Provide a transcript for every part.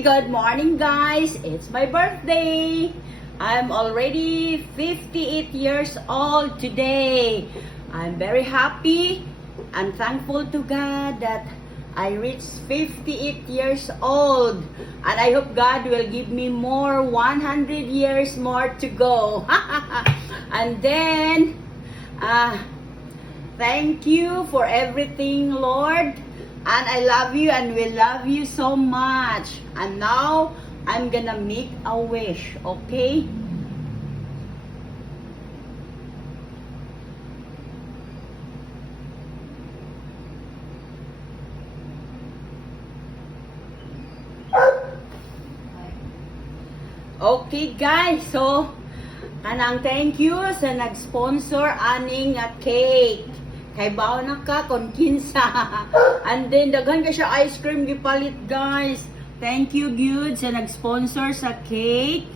Good morning guys! It's my birthday! I'm already 58 years old today. I'm very happy and thankful to God that I reached 58 years old. And I hope God will give me more 100 years more to go. And then, thank you for everything, Lord. And I love you and will love you so much. And now, I'm gonna make a wish, okay? Okay guys, so kanang thank you sa nag-sponsor aning nga cake. Kay bao na ka kon kinsa. And then daghan ka siya ice cream gipalit guys. Thank you gyud sa nag-sponsor sa cake.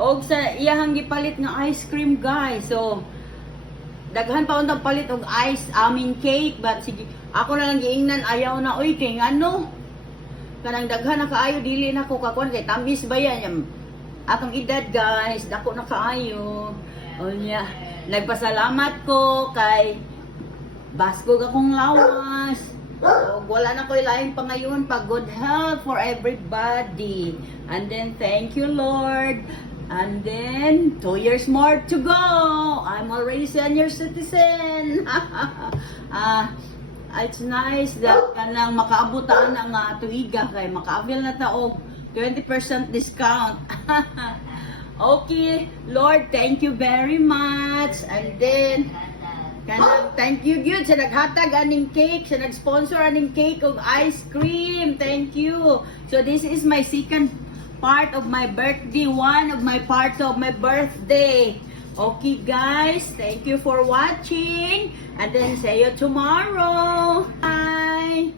Og sa iyahang gipalit nga ice cream guys. So daghan pa untang palit og ice amin cake, but sige ako na lang giingnan ayaw na oy kay ngano. Kanang daghan na kaayo dili na ko kakon kay tamis ba yan atong edad guys, dako na kaayo. Unya nagpasalamat ko kay baskog akong lawas. O, wala na ko ilain pa ngayon pa good health for everybody. And then thank you Lord. And then 2 years more to go. I'm already senior citizen. It's nice that kanang makaabutan ang tuiga kay maka-avail na ta og 20% discount. Okay, Lord, thank you very much. And then kanang thank you gyud sa naghatag aning cake, sa nag-sponsor aning cake og ice cream. Thank you. So this is my second part of my birthday, one of my parts of my birthday. Okay guys, thank you for watching and then see you tomorrow. Bye.